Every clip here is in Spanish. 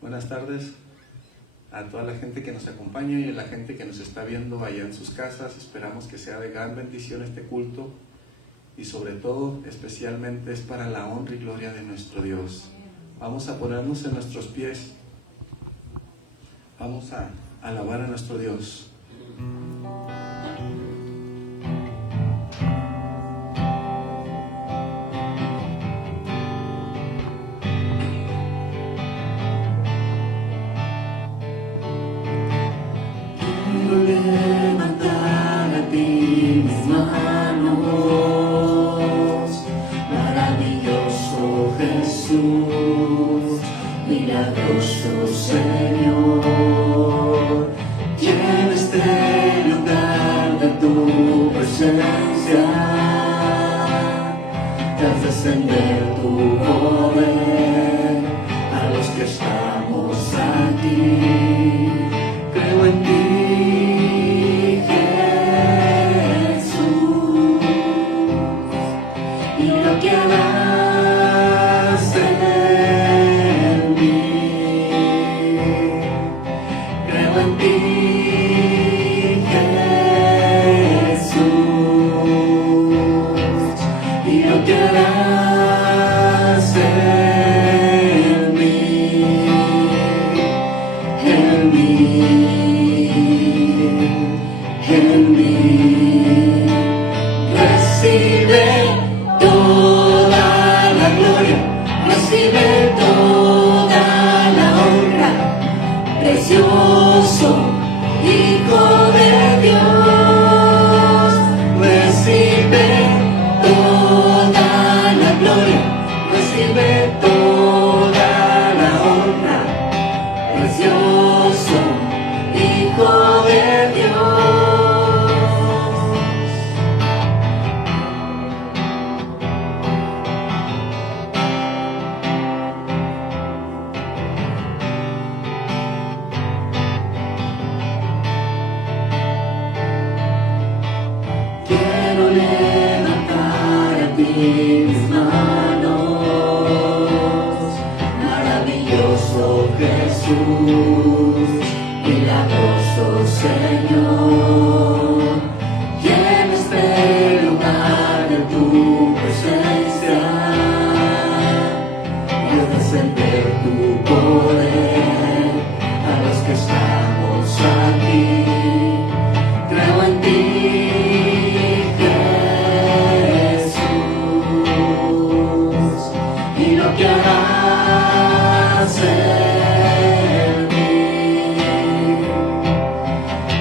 Buenas tardes a toda la gente que nos acompaña y a la gente que nos está viendo allá en sus casas. Esperamos que sea de gran bendición este culto y sobre todo, especialmente es para la honra y gloria de nuestro Dios. Vamos a ponernos en nuestros pies. Vamos a alabar a nuestro Dios. Milagroso Señor, llena este lugar de tu presencia, te haz descender tu poder a los que estamos aquí. Creo en ti, Jesús, y lo que harás en mí. Creo en ti, Jesús, y lo que harás en mí, en mí, en mí. Recibe toda la gloria, recibe toda la honra, precioso Hijo de Dios. Recibe toda la gloria, recibe toda la honra, precioso Hijo de Dios. Quiero levantar a ti mis manos, maravilloso Jesús, milagroso Señor, llena este lugar de tu presencia, y haz descender tu poder a los que estamos aquí. Creo en ti, Jesús, y lo que harás en mí.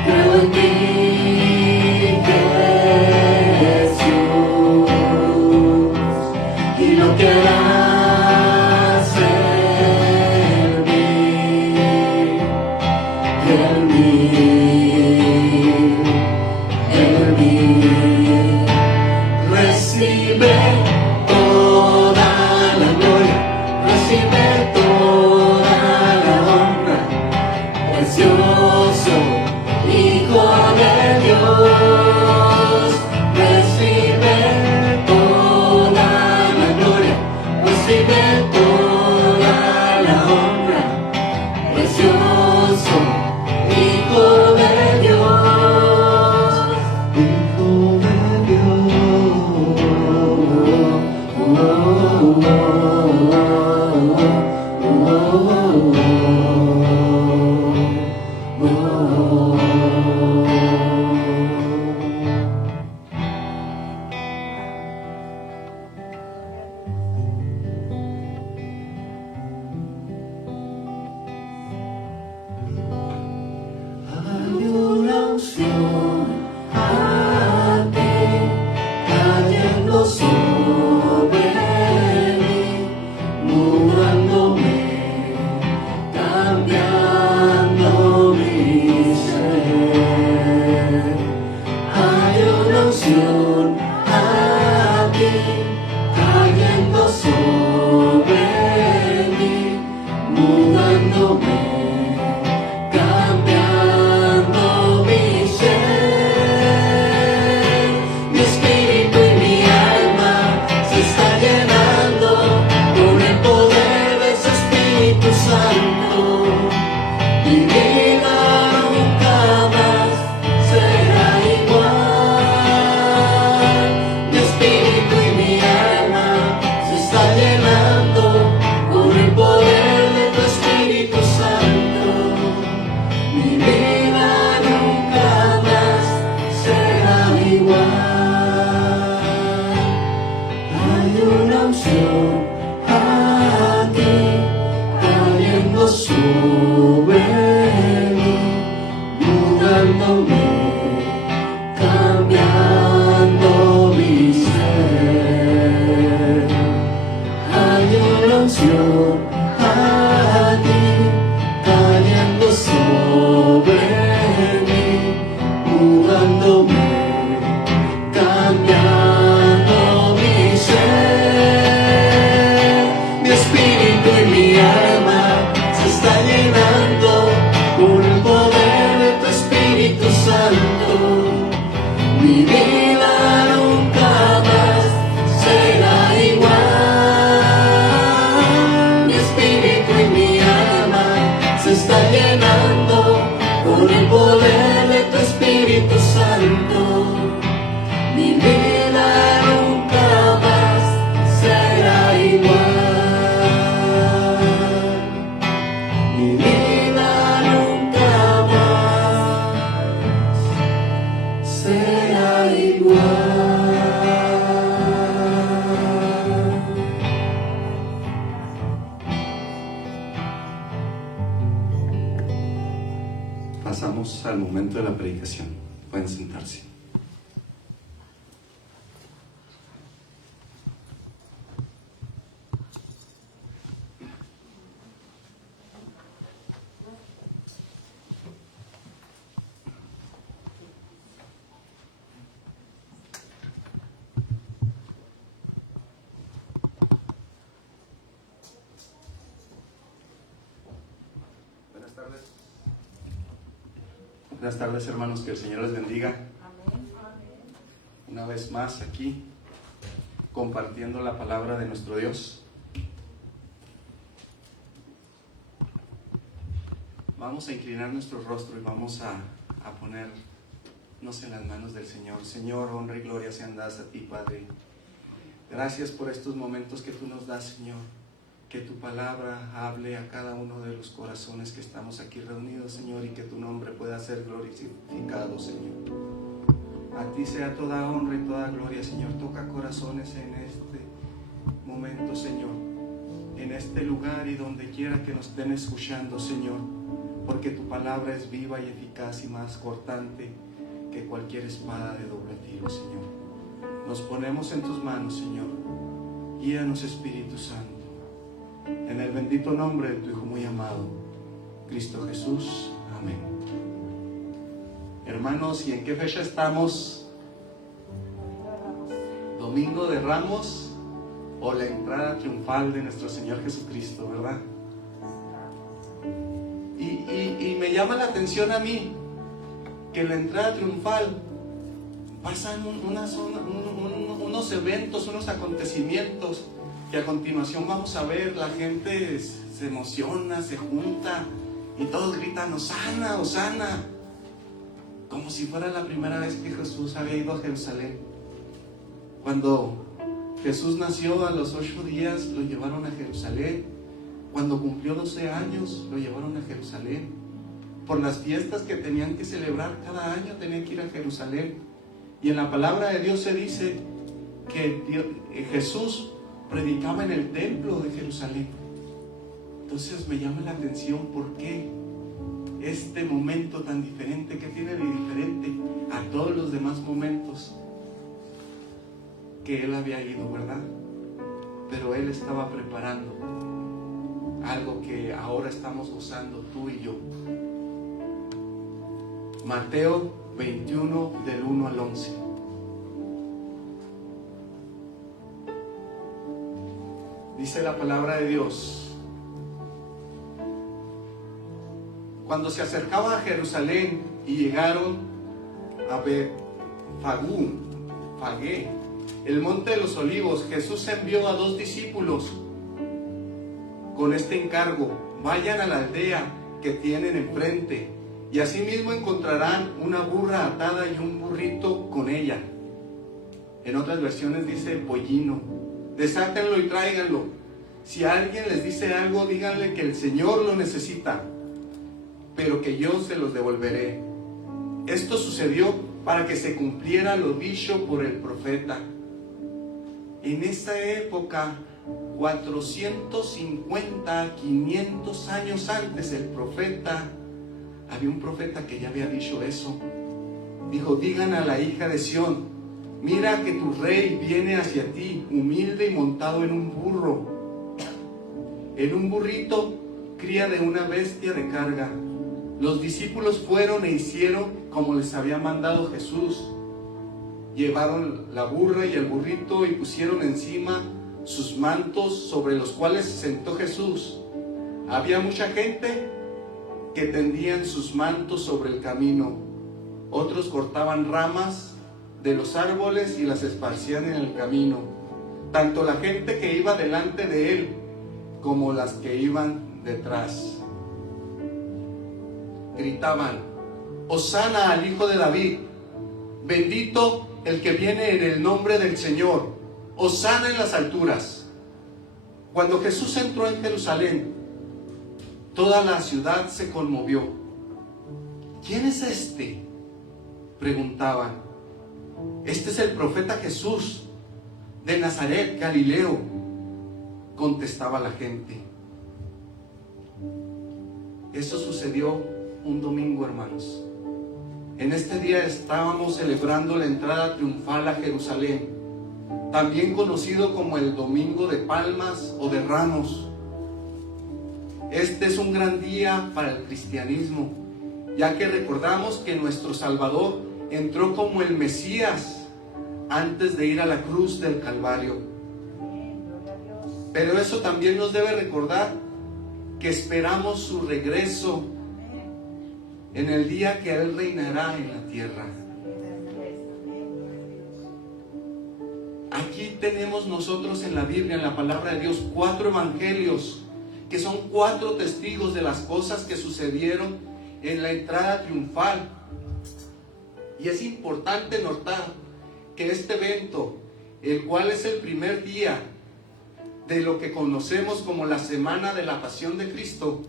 Creo en ti, Jesús, y lo que harás en mí, en mí. Recibe toda la gloria, recibe toda la alma se está llenando por el poder de tu Espíritu Santo. Mi vida nunca más será igual. Mi espíritu y mi alma se están llenando por el poder de tu Espíritu Santo. Mi vida nunca más será igual. Mi vida nunca más será igual. Pasamos al momento de la predicación. Pueden sentarse. Buenas tardes. Buenas tardes, hermanos, que el Señor les bendiga. Una vez más aquí, compartiendo la palabra de nuestro Dios. Vamos a inclinar nuestro rostro y vamos a ponernos en las manos del Señor. Señor, honra y gloria sean dadas a ti, Padre. Gracias por estos momentos que tú nos das, Señor. Que tu palabra hable a cada uno de los corazones que estamos aquí reunidos, Señor, y que tu nombre pueda ser glorificado, Señor. A ti sea toda honra y toda gloria, Señor. Toca corazones en este momento, Señor, en este lugar y donde quiera que nos estén escuchando, Señor, porque tu palabra es viva y eficaz y más cortante que cualquier espada de doble filo, Señor. Nos ponemos en tus manos, Señor. Guíanos, Espíritu Santo. En el bendito nombre de tu Hijo muy amado, Cristo Jesús. Amén. Hermanos, ¿y en qué fecha estamos? Domingo de Ramos o la entrada triunfal de nuestro Señor Jesucristo, ¿verdad? Y me llama la atención a mí que en la entrada triunfal pasan unos eventos, unos acontecimientos que a continuación vamos a ver. La gente se emociona, se junta y todos gritan Hosana, Hosana, como si fuera la primera vez que Jesús había ido a Jerusalén. Cuando Jesús nació, a los 8 días lo llevaron a Jerusalén. Cuando cumplió 12 años lo llevaron a Jerusalén. Por las fiestas que tenían que celebrar cada año tenían que ir a Jerusalén. Y en la palabra de Dios se dice que Jesús predicaba en el templo de Jerusalén. Entonces me llama la atención por qué este momento tan diferente, que tiene de diferente a todos los demás momentos que él había ido, ¿verdad? Pero él estaba preparando algo que ahora estamos gozando tú y yo. Mateo 21 del 1 al 11. Dice la palabra de Dios: cuando se acercaba a Jerusalén y llegaron a Betfagé, el monte de los olivos, Jesús envió a 2 discípulos con este encargo: vayan a la aldea que tienen enfrente, y asimismo encontrarán una burra atada y un burrito con ella. En otras versiones dice pollino. Desátenlo y tráiganlo. Si alguien les dice algo, díganle que el Señor lo necesita, pero que yo se los devolveré. Esto sucedió para que se cumpliera lo dicho por el profeta. En esa época, 450, 500 años antes, había un profeta que ya había dicho eso. Dijo: digan a la hija de Sión, mira que tu rey viene hacia ti, humilde y montado en un burro, en un burrito, cría de una bestia de carga. Los discípulos fueron e hicieron como les había mandado Jesús. Llevaron la burra y el burrito y pusieron encima sus mantos, sobre los cuales se sentó Jesús. Había mucha gente que tendían sus mantos sobre el camino. Otros cortaban ramas de los árboles y las esparcían en el camino. Tanto la gente que iba delante de él como las que iban detrás. Gritaban: Hosana al Hijo de David, bendito el que viene en el nombre del Señor, Hosana en las alturas. Cuando Jesús entró en Jerusalén, toda la ciudad se conmovió. ¿Quién es este?, preguntaban. Este es el profeta Jesús de Nazaret, Galileo, contestaba la gente. Eso sucedió un domingo, hermanos. En este día estábamos celebrando la entrada triunfal a Jerusalén, también conocido como el Domingo de Palmas o de Ramos. Este es un gran día para el cristianismo, ya que recordamos que nuestro Salvador entró como el Mesías antes de ir a la cruz del Calvario. Pero eso también nos debe recordar que esperamos su regreso en el día que Él reinará en la tierra. Aquí tenemos nosotros en la Biblia, en la palabra de Dios, 4 evangelios que son 4 testigos de las cosas que sucedieron en la entrada triunfal. Y es importante notar que este evento, el cual es el primer día de lo que conocemos como la Semana de la Pasión de Cristo,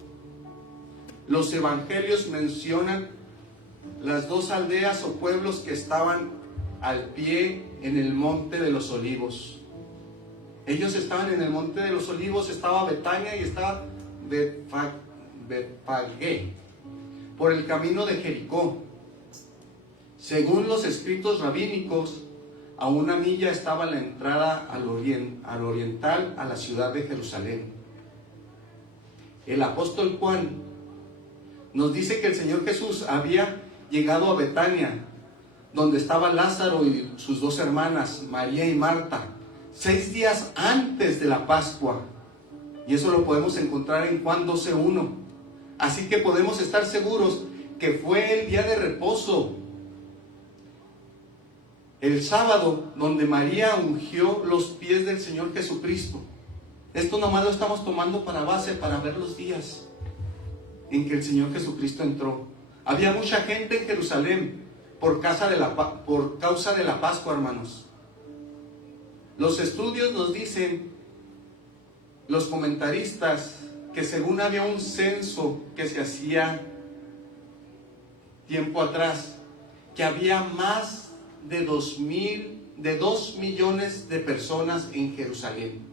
los evangelios mencionan las 2 aldeas o pueblos que estaban al pie en el Monte de los Olivos. Ellos estaban en el Monte de los Olivos, estaba Betania y estaba Betfagé, por el camino de Jericó. Según los escritos rabínicos, a 1 milla estaba la entrada al oriental a la ciudad de Jerusalén. El apóstol Juan nos dice que el Señor Jesús había llegado a Betania, donde estaba Lázaro y sus 2 hermanas, María y Marta, 6 días antes de la Pascua. Y eso lo podemos encontrar en Juan 12:1. Así que podemos estar seguros que fue el día de reposo, el sábado, donde María ungió los pies del Señor Jesucristo. Esto nomás lo estamos tomando para base, para ver los días en que el Señor Jesucristo entró. Había mucha gente en Jerusalén por causa de la Pascua, hermanos. Los estudios nos dicen, los comentaristas, que según había un censo que se hacía tiempo atrás, que había más de 2 millones de personas en Jerusalén,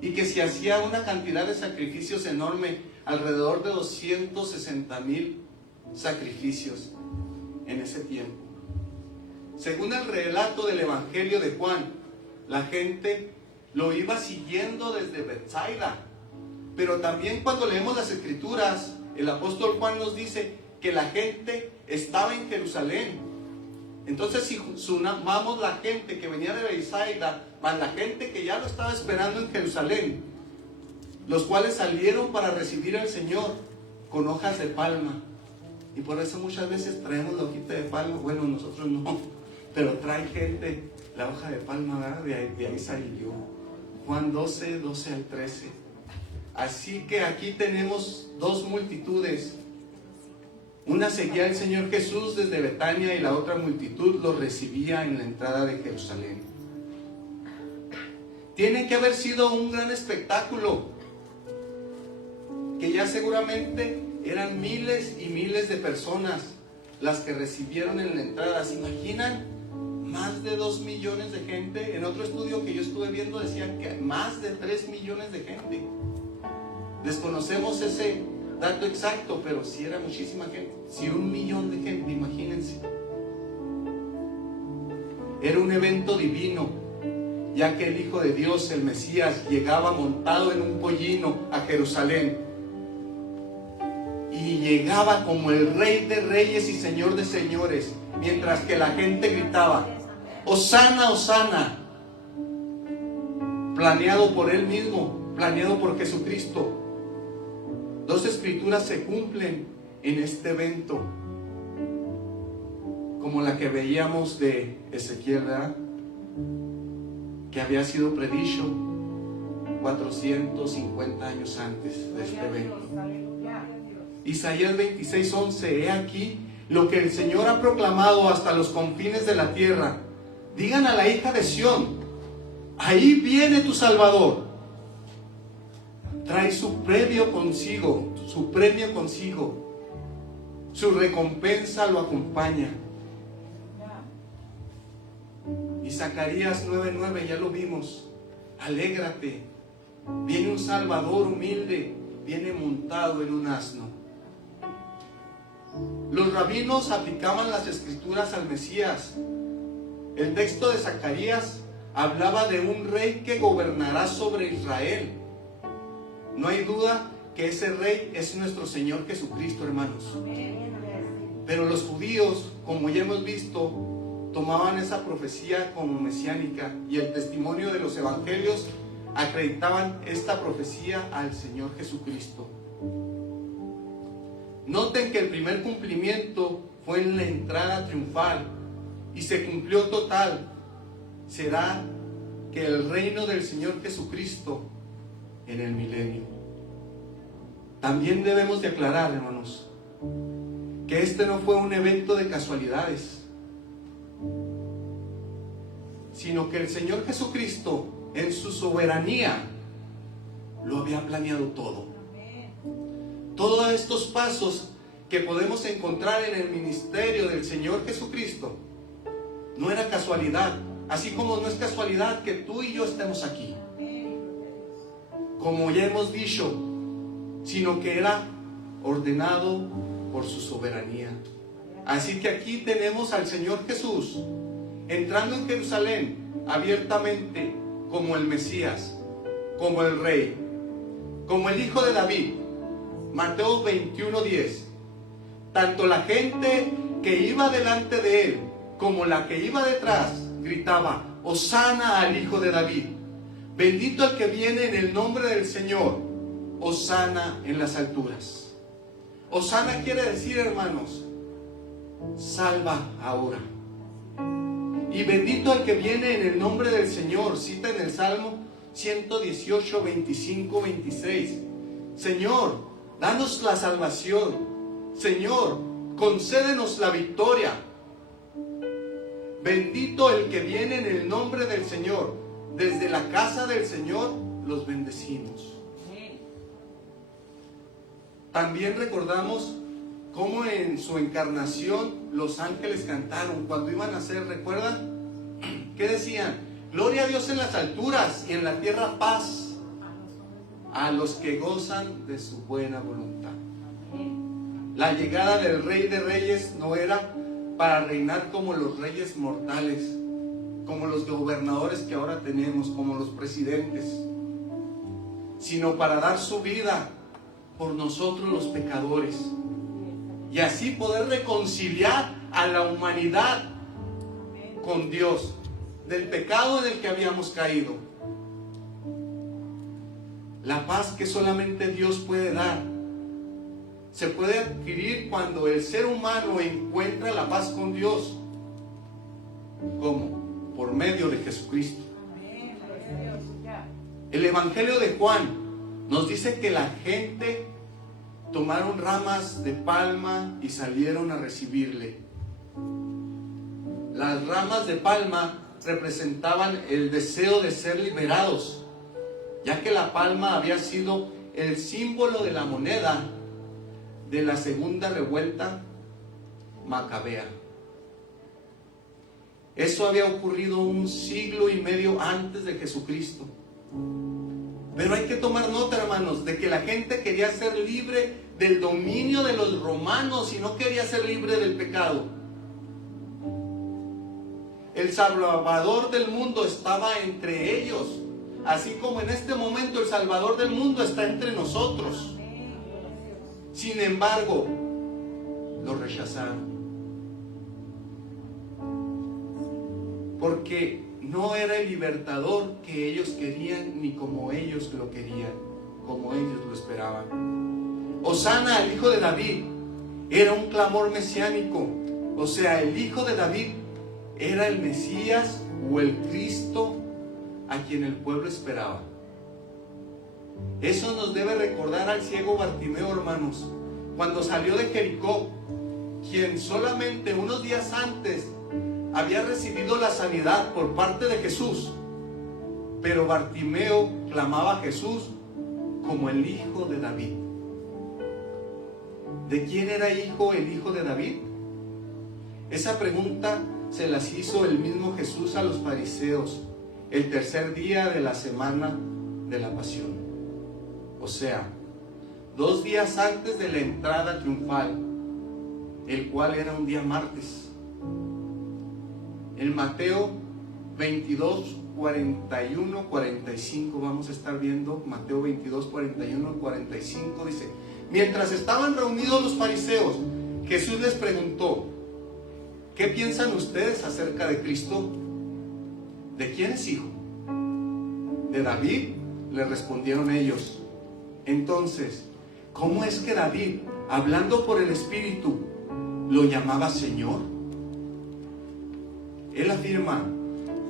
y que se hacía una cantidad de sacrificios enorme, alrededor de 260,000 sacrificios en ese tiempo. Según el relato del Evangelio de Juan, la gente lo iba siguiendo desde Betsaida, pero también cuando leemos las Escrituras, el apóstol Juan nos dice que la gente estaba en Jerusalén. Entonces, si sumamos la gente que venía de Betsaida más la gente que ya lo estaba esperando en Jerusalén, los cuales salieron para recibir al Señor con hojas de palma. Y por eso muchas veces traemos la hojita de palma. Bueno, nosotros no, pero trae gente la hoja de palma, ¿verdad? De ahí salió. Juan 12 al 13. Así que aquí tenemos 2 multitudes. Una seguía al Señor Jesús desde Betania y la otra multitud lo recibía en la entrada de Jerusalén. Tiene que haber sido un gran espectáculo, que ya seguramente eran miles y miles de personas las que recibieron en la entrada. ¿Se imaginan? Más de 2 millones de gente. En otro estudio que yo estuve viendo decían que más de 3 millones de gente. Desconocemos ese dato exacto, pero sí era muchísima gente. Si 1 millón de gente, imagínense. Era un evento divino, ya que el Hijo de Dios, el Mesías, llegaba montado en un pollino a Jerusalén. Y llegaba como el Rey de Reyes y Señor de Señores, mientras que la gente gritaba: Hosana, Hosana, planeado por Él mismo, planeado por Jesucristo. Dos escrituras se cumplen en este evento, como la que veíamos de Ezequiel, ¿verdad? Que había sido predicho 450 años antes de este evento. Isaías 26:11, he aquí lo que el Señor ha proclamado hasta los confines de la tierra. Digan a la hija de Sión, ahí viene tu Salvador. Trae su premio consigo, su recompensa lo acompaña. Y Zacarías 9:9, ya lo vimos, alégrate, viene un Salvador humilde, viene montado en un asno. Los rabinos aplicaban las escrituras al Mesías. El texto de Zacarías hablaba de un rey que gobernará sobre Israel. No hay duda que ese rey es nuestro Señor Jesucristo, hermanos. Pero los judíos, como ya hemos visto, tomaban esa profecía como mesiánica, y el testimonio de los evangelios acreditaban esta profecía al Señor Jesucristo. Noten que el primer cumplimiento fue en la entrada triunfal y se cumplió total. Será que el reino del Señor Jesucristo en el milenio. También debemos de aclarar, hermanos, que este no fue un evento de casualidades, sino que el Señor Jesucristo en su soberanía lo había planeado todo. Todos estos pasos que podemos encontrar en el ministerio del Señor Jesucristo no era casualidad, así como no es casualidad que tú y yo estemos aquí, como ya hemos dicho, sino que era ordenado por su soberanía. Así que aquí tenemos al Señor Jesús entrando en Jerusalén abiertamente como el Mesías, como el Rey, como el Hijo de David. Mateo 21:10. Tanto la gente que iba delante de él como la que iba detrás gritaba, Hosana al Hijo de David. Bendito el que viene en el nombre del Señor. Hosana en las alturas. Hosana quiere decir, hermanos, salva ahora. Y bendito el que viene en el nombre del Señor. Cita en el Salmo 118, 25, 26. Señor, danos la salvación. Señor, concédenos la victoria. Bendito el que viene en el nombre del Señor. Desde la casa del Señor los bendecimos. También recordamos cómo en su encarnación los ángeles cantaron cuando iban a ser, ¿recuerdan? ¿Qué decían? Gloria a Dios en las alturas y en la tierra paz a los que gozan de su buena voluntad. La llegada del Rey de Reyes no era para reinar como los reyes mortales, como los gobernadores que ahora tenemos, como los presidentes, sino para dar su vida por nosotros los pecadores y así poder reconciliar a la humanidad con Dios del pecado en el que habíamos caído. La paz que solamente Dios puede dar se puede adquirir cuando el ser humano encuentra la paz con Dios. ¿Cómo? Por medio de Jesucristo. El Evangelio de Juan nos dice que la gente tomaron ramas de palma y salieron a recibirle. Las ramas de palma representaban el deseo de ser liberados, ya que la palma había sido el símbolo de la moneda de la segunda revuelta macabea. Eso había ocurrido 1 siglo y medio antes de Jesucristo. Pero hay que tomar nota, hermanos, de que la gente quería ser libre del dominio de los romanos y no quería ser libre del pecado. El Salvador del mundo estaba entre ellos, así como en este momento el Salvador del mundo está entre nosotros. Sin embargo, lo rechazaron, porque no era el libertador que ellos querían, ni como ellos lo querían, como ellos lo esperaban. Hosana al hijo de David era un clamor mesiánico. O sea, el hijo de David era el Mesías o el Cristo a quien el pueblo esperaba. Eso nos debe recordar al ciego Bartimeo, hermanos, cuando salió de Jericó, quien solamente unos días antes había recibido la sanidad por parte de Jesús. Pero Bartimeo clamaba a Jesús como el hijo de David. ¿De quién era hijo el hijo de David? Esa pregunta se las hizo el mismo Jesús a los fariseos el tercer día de la semana de la pasión. O sea, 2 días antes de la entrada triunfal, el cual era un día martes. En Mateo 22, 41, 45, vamos a estar viendo Mateo 22, 41, 45, dice: mientras estaban reunidos los fariseos, Jesús les preguntó: ¿qué piensan ustedes acerca de Cristo? ¿De quién es hijo? ¿De David?, le respondieron ellos. Entonces, ¿cómo es que David, hablando por el Espíritu, lo llamaba Señor? Él afirma: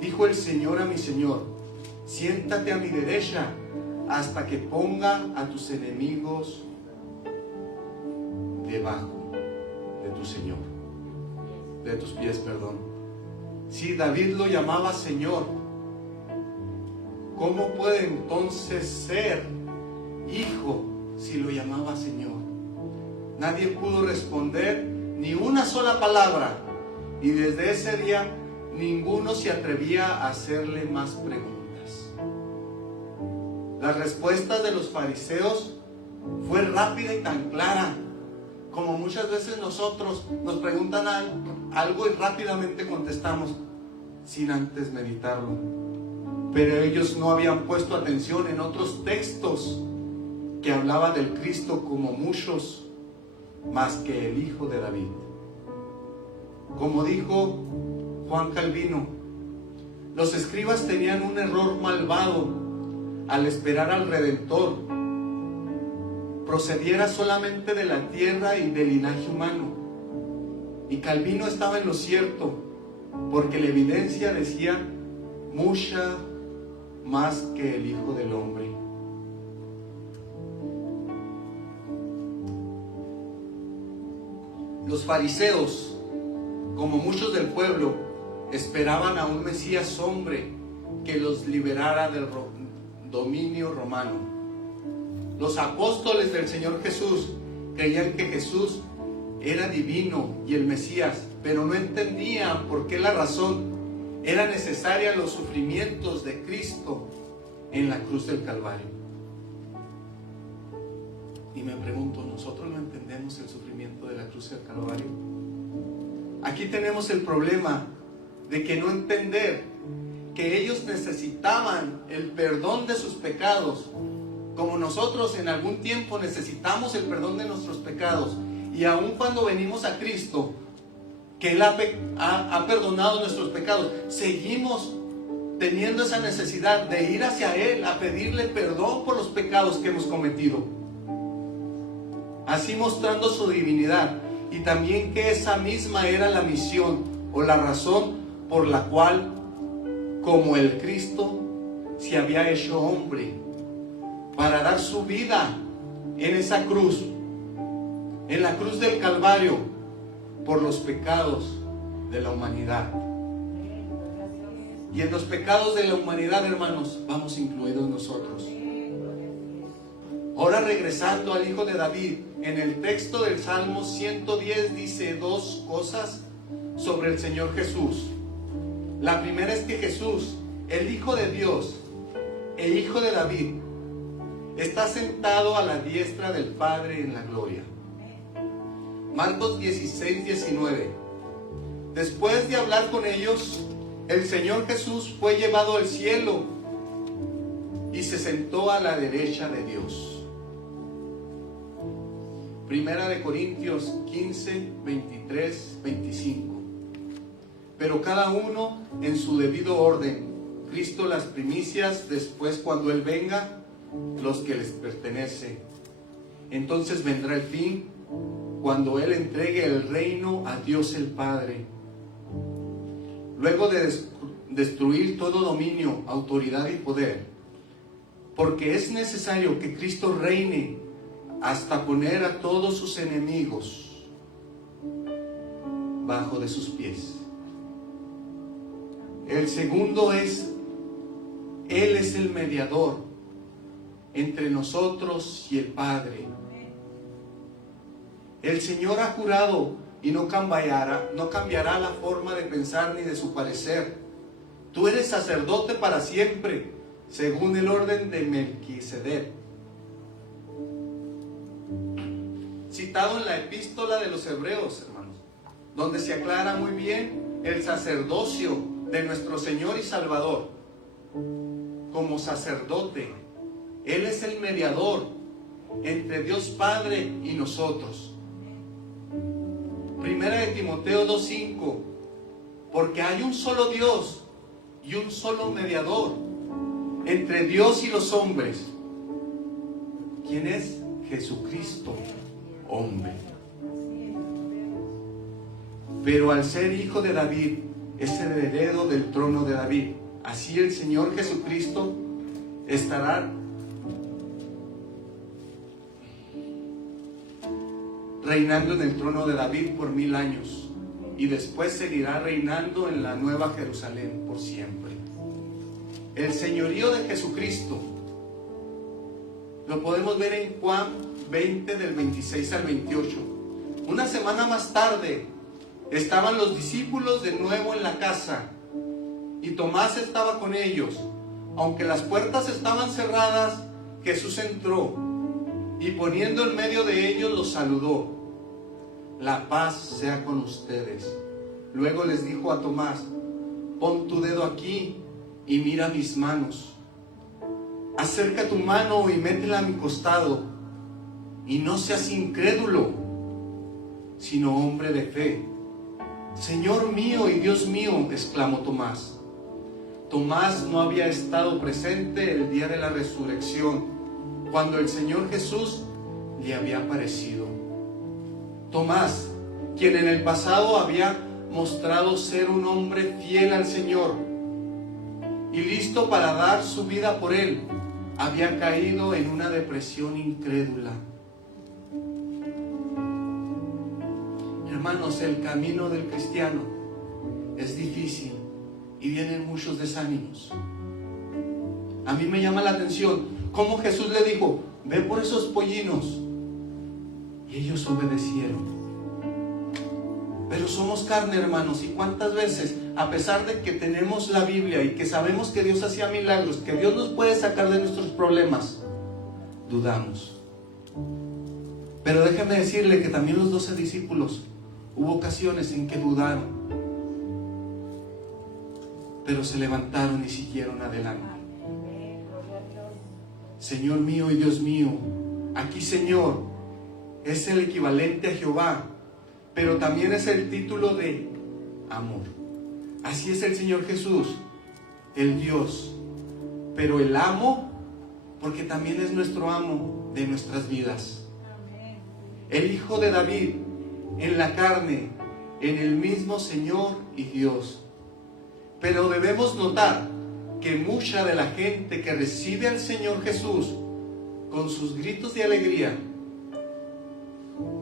dijo el Señor a mi Señor, siéntate a mi derecha hasta que ponga a tus enemigos debajo de tu Señor, de tus pies, perdón. Si David lo llamaba Señor, ¿cómo puede entonces ser hijo si lo llamaba Señor? Nadie pudo responder ni una sola palabra, y desde ese día ninguno se atrevía a hacerle más preguntas. La respuesta de los fariseos fue rápida y tan clara, como muchas veces nosotros nos preguntan algo y rápidamente contestamos sin antes meditarlo. Pero ellos no habían puesto atención en otros textos que hablaba del Cristo como muchos más que el hijo de David. Como dijo Juan Calvino, los escribas tenían un error malvado al esperar al Redentor procediera solamente de la tierra y del linaje humano. Y Calvino estaba en lo cierto, porque la evidencia decía mucha más que el Hijo del Hombre. Los fariseos, como muchos del pueblo, esperaban a un Mesías hombre que los liberara del dominio romano. Los apóstoles del Señor Jesús creían que Jesús era divino y el Mesías, pero no entendían por qué la razón era necesaria los sufrimientos de Cristo en la cruz del Calvario. Y me pregunto, ¿nosotros no entendemos el sufrimiento de la cruz del Calvario? Aquí tenemos el problema de que no entender que ellos necesitaban el perdón de sus pecados, como nosotros en algún tiempo necesitamos el perdón de nuestros pecados, y aun cuando venimos a Cristo, que Él ha perdonado nuestros pecados, seguimos teniendo esa necesidad de ir hacia Él a pedirle perdón por los pecados que hemos cometido, así mostrando su divinidad, y también que esa misma era la misión o la razón por la cual, como el Cristo se había hecho hombre, para dar su vida en esa cruz, en la cruz del Calvario, por los pecados de la humanidad. Y en los pecados de la humanidad, hermanos, vamos incluidos nosotros. Ahora, regresando al hijo de David, en el texto del Salmo 110 dice 2 cosas sobre el Señor Jesús. La primera es que Jesús, el Hijo de Dios, el Hijo de David, está sentado a la diestra del Padre en la gloria. Marcos 16, 19. Después de hablar con ellos, el Señor Jesús fue llevado al cielo y se sentó a la derecha de Dios. Primera de Corintios 15, 23, 25. Pero cada uno en su debido orden. Cristo las primicias, después cuando Él venga, los que les pertenece. Entonces vendrá el fin, cuando Él entregue el reino a Dios el Padre. Luego de destruir todo dominio, autoridad y poder, porque es necesario que Cristo reine hasta poner a todos sus enemigos bajo de sus pies. El segundo es, Él es el mediador entre nosotros y el Padre. El Señor ha jurado y no cambiará la forma de pensar ni de su parecer. Tú eres sacerdote para siempre, según el orden de Melquisedec. Citado en la epístola de los Hebreos, hermanos, donde se aclara muy bien el sacerdocio de nuestro Señor y Salvador. Como sacerdote, Él es el mediador entre Dios Padre y nosotros. Primera de Timoteo 2:5, porque hay un solo Dios y un solo mediador entre Dios y los hombres. ¿Quién es? Jesucristo, hombre. Pero al ser hijo de David, es el heredero del trono de David. Así el Señor Jesucristo estará reinando en el trono de David por 1000 años, y después seguirá reinando en la nueva Jerusalén por siempre. El señorío de Jesucristo lo podemos ver en Juan 20 del 26 al 28. Una semana más tarde estaban los discípulos de nuevo en la casa y Tomás estaba con ellos. Aunque las puertas estaban cerradas, Jesús entró y poniendo en medio de ellos los saludó. La paz sea con ustedes. Luego les dijo a Tomás, pon tu dedo aquí y mira mis manos. Acerca tu mano y métela a mi costado. Y no seas incrédulo, sino hombre de fe. Señor mío y Dios mío, exclamó Tomás. Tomás no había estado presente el día de la resurrección, cuando el Señor Jesús le había aparecido. Tomás, quien en el pasado había mostrado ser un hombre fiel al Señor y listo para dar su vida por Él, había caído en una depresión incrédula. Hermanos, el camino del cristiano es difícil y vienen muchos desánimos. A mí me llama la atención cómo Jesús le dijo, ve por esos pollinos. Y ellos obedecieron. Pero somos carne, hermanos, y cuántas veces, a pesar de que tenemos la Biblia y que sabemos que Dios hacía milagros, que Dios nos puede sacar de nuestros problemas, dudamos. Pero déjeme decirle que también los 12 discípulos, hubo ocasiones en que dudaron, pero se levantaron y siguieron adelante. Señor mío y Dios mío, aquí Señor es el equivalente a Jehová, pero también es el título de amor. Así es el Señor Jesús, el Dios, pero el amo, porque también es nuestro amo de nuestras vidas. El Hijo de David, en la carne, en el mismo Señor y Dios. Pero debemos notar que mucha de la gente que recibe al Señor Jesús con sus gritos de alegría,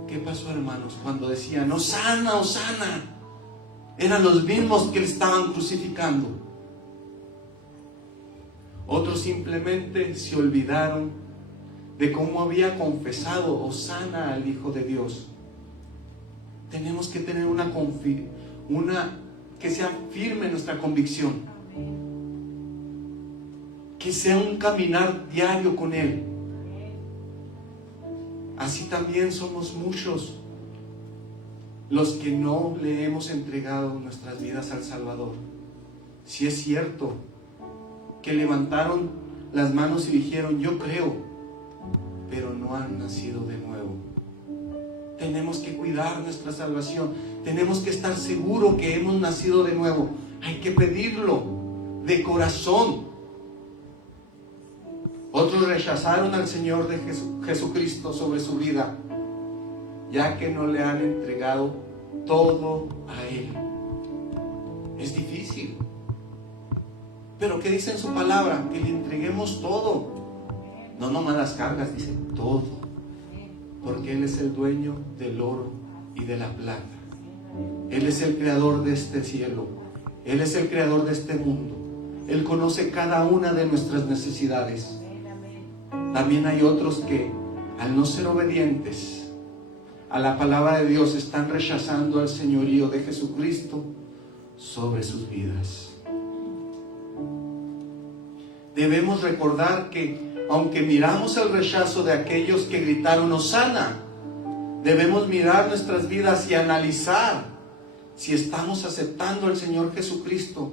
¿qué pasó, hermanos? Cuando decían, Hosana, Hosana, eran los mismos que le estaban crucificando. Otros simplemente se olvidaron de cómo había confesado Hosana al Hijo de Dios. Tenemos que tener que sea firme nuestra convicción, que sea un caminar diario con Él. Así también somos muchos los que no le hemos entregado nuestras vidas al Salvador. Si es cierto que levantaron las manos y dijeron, yo creo, pero no han nacido de nuevo. Tenemos que cuidar nuestra salvación. Tenemos que estar seguros que hemos nacido de nuevo. Hay que pedirlo de corazón. Otros Otros rechazaron al Señor de Jesucristo sobre su vida, ya que no le han entregado todo a Él. Es difícil. Pero ¿qué dice en su palabra? Que le entreguemos todo. No nomás las cargas, dice todo. Porque Él es el dueño del oro y de la plata. Él es el creador de este cielo. Él es el creador de este mundo. Él conoce cada una de nuestras necesidades. También hay otros que, al no ser obedientes a la palabra de Dios, están rechazando al señorío de Jesucristo sobre sus vidas. Debemos recordar que, aunque miramos el rechazo de aquellos que gritaron Hosana, debemos mirar nuestras vidas y analizar si estamos aceptando al Señor Jesucristo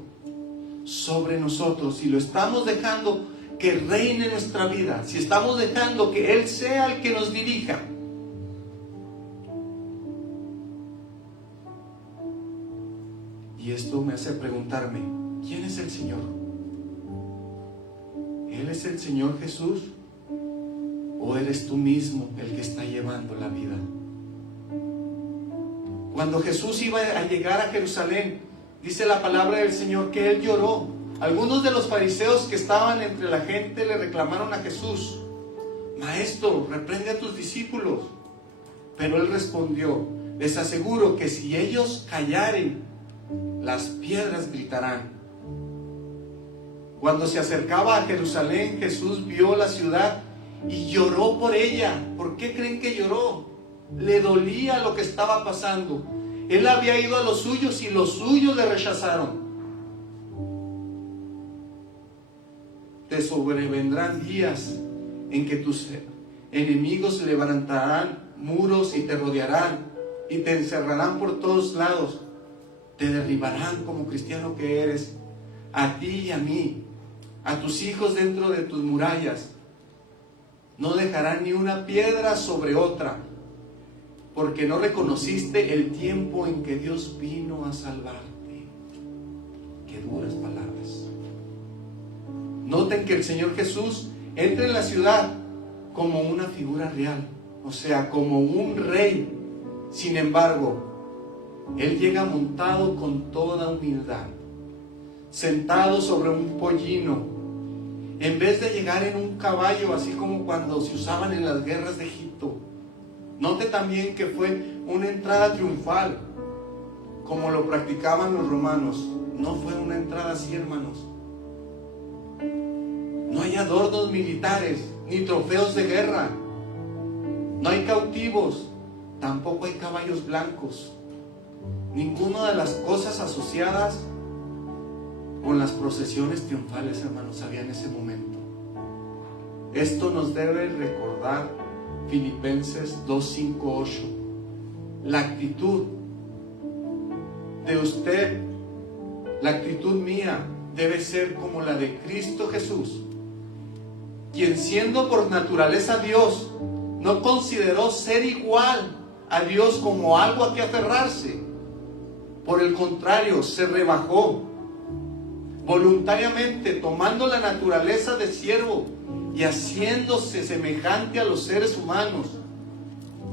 sobre nosotros, si lo estamos dejando que reine nuestra vida, si estamos dejando que Él sea el que nos dirija. Y esto me hace preguntarme, ¿quién es el Señor? ¿Él es el Señor Jesús? ¿O eres tú mismo el que está llevando la vida? Cuando Jesús iba a llegar a Jerusalén, dice la palabra del Señor que Él lloró. Algunos de los fariseos que estaban entre la gente le reclamaron a Jesús: Maestro, reprende a tus discípulos. Pero Él respondió: les aseguro que si ellos callaren, las piedras gritarán. Cuando se acercaba a Jerusalén, Jesús vio la ciudad y lloró por ella. ¿Por qué creen que lloró? Le dolía lo que estaba pasando. Él había ido a los suyos y los suyos le rechazaron. Te sobrevendrán días en que tus enemigos levantarán muros y te rodearán y te encerrarán por todos lados. Te derribarán como cristiano que eres, a ti y a mí, a tus hijos dentro de tus murallas. No dejarán ni una piedra sobre otra, porque no reconociste el tiempo en que Dios vino a salvarte. Qué duras palabras. Noten que el Señor Jesús entra en la ciudad como una figura real, o sea, como un rey. Sin embargo, Él llega montado con toda humildad, sentado sobre un pollino, en vez de llegar en un caballo, así como cuando se usaban en las guerras de Egipto. Note también que fue una entrada triunfal, como lo practicaban los romanos. No fue una entrada así, hermanos. No hay adornos militares, ni trofeos de guerra. No hay cautivos, tampoco hay caballos blancos. Ninguna de las cosas asociadas con las procesiones triunfales, hermanos, había en ese momento. Esto nos debe recordar Filipenses 2:5-8. La actitud de usted, la actitud mía, debe ser como la de Cristo Jesús, quien siendo por naturaleza Dios, no consideró ser igual a Dios como algo a que aferrarse. Por el contrario, se rebajó voluntariamente, tomando la naturaleza de siervo y haciéndose semejante a los seres humanos.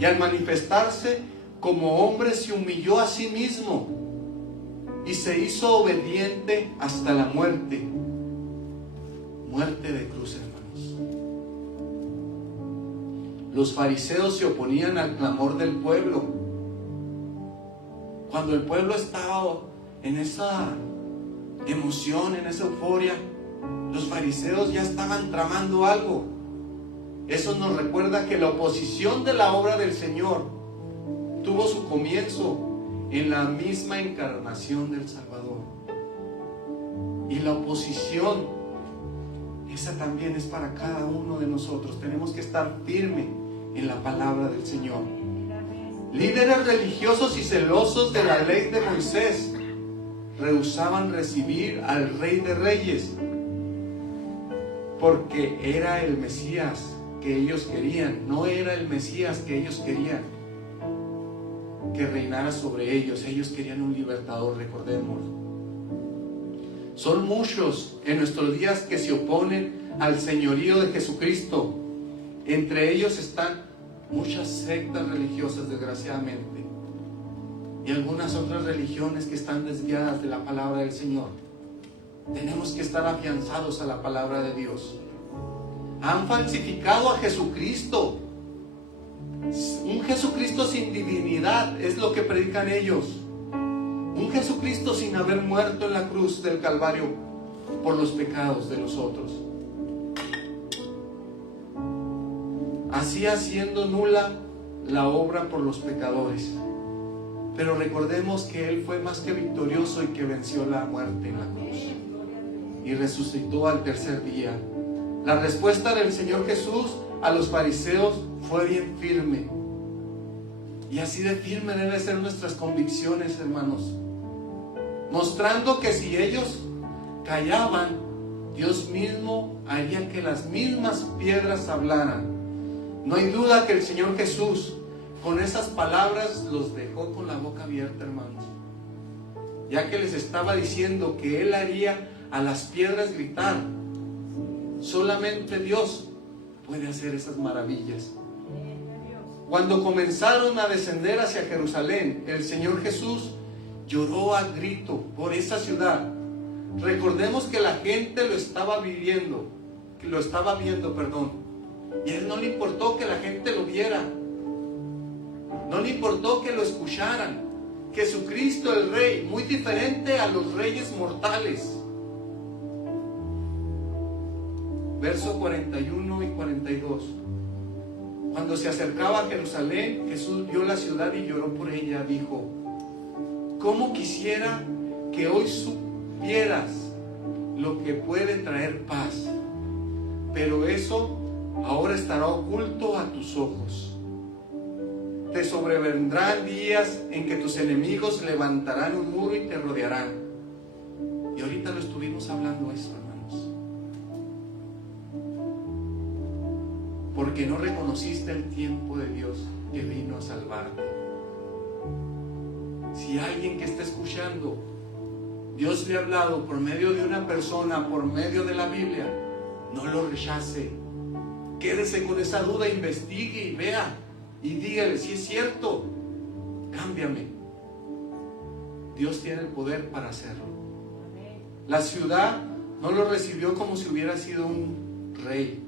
Y al manifestarse como hombre, se humilló a sí mismo y se hizo obediente hasta la muerte. Muerte de cruz, hermanos. Los fariseos se oponían al clamor del pueblo. Cuando el pueblo estaba en esa emoción, en esa euforia, los fariseos ya estaban tramando algo. Eso nos recuerda que la oposición de la obra del Señor tuvo su comienzo en la misma encarnación del Salvador. Y la oposición, esa también es para cada uno de nosotros. Tenemos que estar firmes en la palabra del Señor. Líderes religiosos y celosos de la ley de Moisés rehusaban recibir al Rey de Reyes, porque era el Mesías que ellos querían. No era el Mesías que ellos querían que reinara sobre ellos. Ellos querían un libertador, recordemos. Son muchos en nuestros días que se oponen al señorío de Jesucristo. Entre ellos están muchas sectas religiosas, desgraciadamente, y algunas otras religiones que están desviadas de la palabra del Señor. Tenemos que estar afianzados a la palabra de Dios. Han falsificado a Jesucristo. Un Jesucristo sin divinidad es lo que predican ellos. Un Jesucristo sin haber muerto en la cruz del Calvario por los pecados de los otros. Así haciendo nula la obra por los pecadores. Pero recordemos que Él fue más que victorioso y que venció la muerte en la cruz y resucitó al tercer día. La respuesta del Señor Jesús a los fariseos fue bien firme. Y así de firme deben ser nuestras convicciones, hermanos, mostrando que si ellos callaban, Dios mismo haría que las mismas piedras hablaran. No hay duda que el Señor Jesús con esas palabras los dejó con la boca abierta, hermanos, ya que les estaba diciendo que Él haría a las piedras gritar. Solamente Dios puede hacer esas maravillas. Cuando comenzaron a descender hacia Jerusalén, el Señor Jesús lloró a grito por esa ciudad. Recordemos que la gente lo estaba viendo, y a Él no le importó que la gente lo viera, no le importó que lo escucharan. Jesucristo el Rey, muy diferente a los reyes mortales. Versos 41 y 42. Cuando se acercaba a Jerusalén, Jesús vio la ciudad y lloró por ella. Dijo: ¿cómo quisiera que hoy supieras lo que puede traer paz? Pero eso ahora estará oculto a tus ojos. Te sobrevendrán días en que tus enemigos levantarán un muro y te rodearán. Y ahorita lo estuvimos hablando eso, hermanos. Porque no reconociste el tiempo de Dios que vino a salvarte. Si alguien que está escuchando, Dios le ha hablado por medio de una persona, por medio de la Biblia, no lo rechace. Quédese con esa duda, investigue y vea y dígale: si es cierto, cámbiame. Dios tiene el poder para hacerlo. La ciudad no lo recibió como si hubiera sido un rey.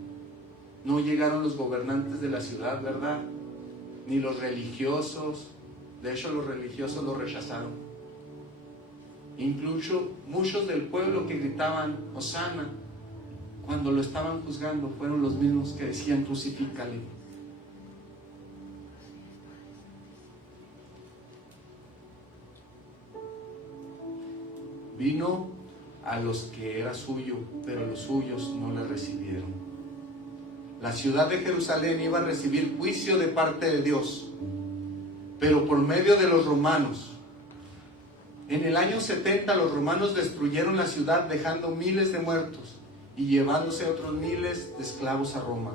No llegaron los gobernantes de la ciudad, ¿verdad? Ni los religiosos. De hecho, los religiosos lo rechazaron. Incluso muchos del pueblo que gritaban Hosana, cuando lo estaban juzgando, fueron los mismos que decían: crucifícale. Vino a los que era suyo, pero los suyos no le recibieron. La ciudad de Jerusalén iba a recibir juicio de parte de Dios, pero por medio de los romanos. En el año 70 los romanos destruyeron la ciudad, dejando miles de muertos y llevándose otros miles de esclavos a Roma.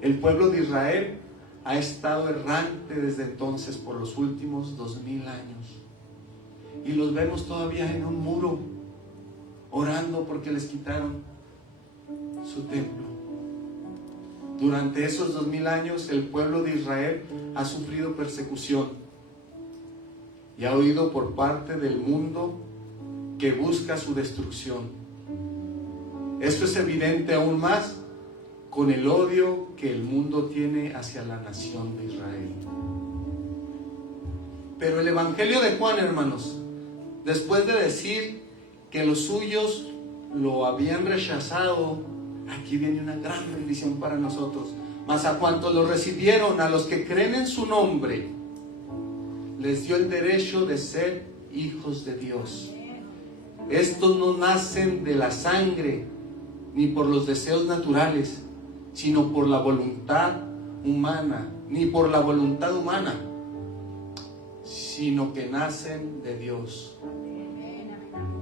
El pueblo de Israel ha estado errante desde entonces por los últimos 2000 años. Y los vemos todavía en un muro, orando porque les quitaron su templo. Durante esos 2000 años el pueblo de Israel ha sufrido persecución y ha oído por parte del mundo que busca su destrucción. Esto es evidente aún más con el odio que el mundo tiene hacia la nación de Israel. Pero el Evangelio de Juan, hermanos, después de decir que los suyos lo habían rechazado, aquí viene una gran bendición para nosotros. Mas a cuantos lo recibieron, a los que creen en su nombre, les dio el derecho de ser hijos de Dios. Estos no nacen de la sangre, ni por los deseos naturales, sino por la voluntad humana, ni por la voluntad humana, sino que nacen de Dios.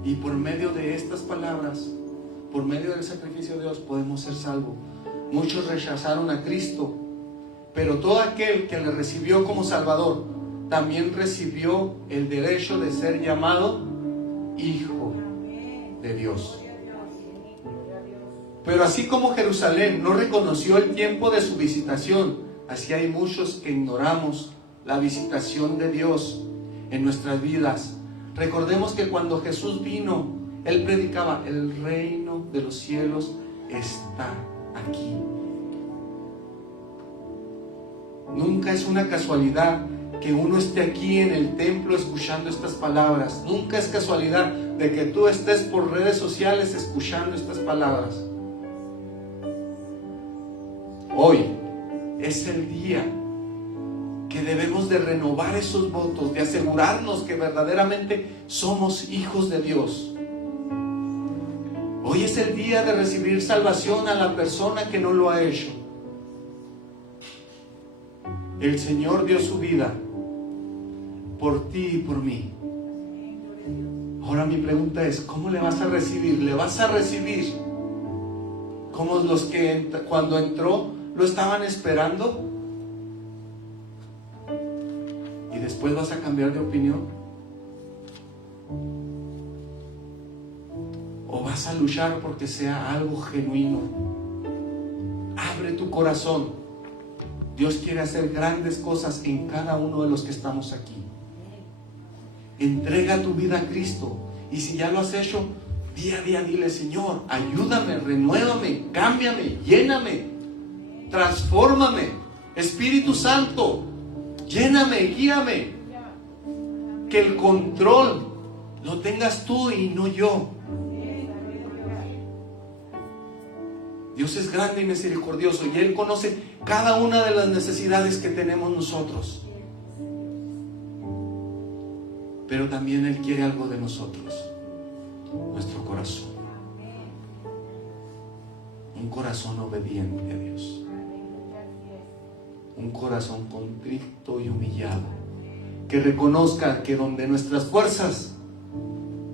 Y por medio de estas palabras, por medio del sacrificio de Dios, podemos ser salvos. Muchos rechazaron a Cristo, pero todo aquel que le recibió como Salvador, también recibió el derecho de ser llamado hijo. de Dios. Pero así como Jerusalén no reconoció el tiempo de su visitación, así hay muchos que ignoramos la visitación de Dios en nuestras vidas. Recordemos que cuando Jesús vino, Él predicaba: el reino de los cielos está aquí. Nunca es una casualidad que uno esté aquí en el templo escuchando estas palabras. Nunca es casualidad de que tú estés por redes sociales escuchando estas palabras. Hoy es el día que debemos de renovar esos votos, de asegurarnos que verdaderamente somos hijos de Dios. Hoy es el día de recibir salvación a la persona que no lo ha hecho. El Señor dio su vida por ti y por mí. Ahora mi pregunta es: ¿cómo le vas a recibir? ¿Le vas a recibir como los que cuando entró lo estaban esperando? ¿Y después vas a cambiar de opinión? ¿O vas a luchar porque sea algo genuino? Abre tu corazón. Dios quiere hacer grandes cosas en cada uno de los que estamos aquí. Entrega tu vida a Cristo. Y si ya lo has hecho, día a día dile: Señor, ayúdame, renuévame, cámbiame, lléname, transfórmame. Espíritu Santo, lléname, guíame. Que el control lo tengas tú y no yo. Dios es grande y misericordioso, y Él conoce cada una de las necesidades que tenemos nosotros. Pero también Él quiere algo de nosotros: nuestro corazón. Un corazón obediente a Dios. Un corazón contrito y humillado, que reconozca que donde nuestras fuerzas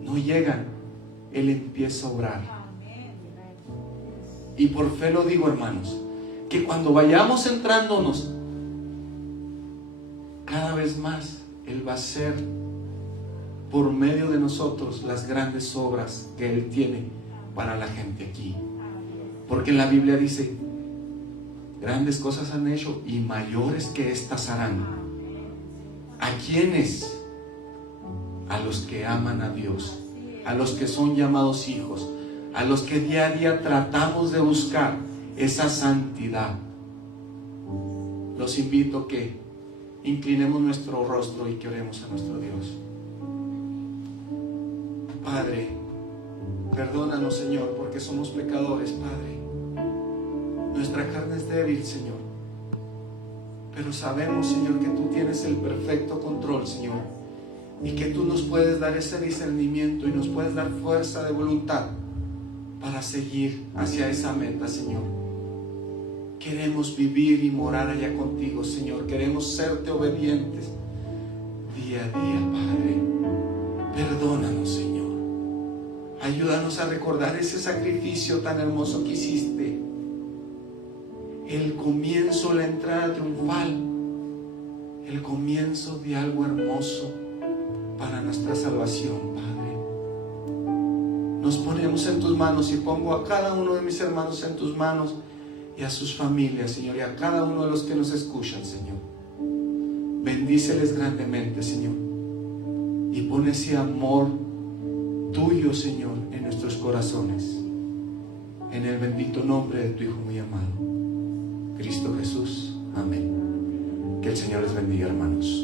no llegan, Él empieza a obrar. Y por fe lo digo, hermanos, que cuando vayamos entrándonos cada vez más, Él va a hacer por medio de nosotros las grandes obras que Él tiene para la gente aquí. Porque en la Biblia dice: grandes cosas han hecho y mayores que estas harán. ¿A quiénes? A los que aman a Dios, a los que son llamados hijos, a los que día a día tratamos de buscar esa santidad. Los invito a que inclinemos nuestro rostro y que oremos a nuestro Dios. Padre, perdónanos, Señor, porque somos pecadores, Padre. Nuestra carne es débil, Señor, pero sabemos, Señor, que tú tienes el perfecto control, Señor, y que tú nos puedes dar ese discernimiento y nos puedes dar fuerza de voluntad para seguir hacia esa meta, Señor. Queremos vivir y morar allá contigo, Señor. Queremos serte obedientes día a día, Padre. Perdónanos, Señor. Ayúdanos a recordar ese sacrificio tan hermoso que hiciste. El comienzo, la entrada triunfal. El comienzo de algo hermoso para nuestra salvación, Padre. Nos ponemos en tus manos y pongo a cada uno de mis hermanos en tus manos y a sus familias, Señor, y a cada uno de los que nos escuchan, Señor. Bendíceles grandemente, Señor, y pon ese amor tuyo, Señor, en nuestros corazones, en el bendito nombre de tu Hijo muy amado, Cristo Jesús. Amén. Que el Señor les bendiga, hermanos.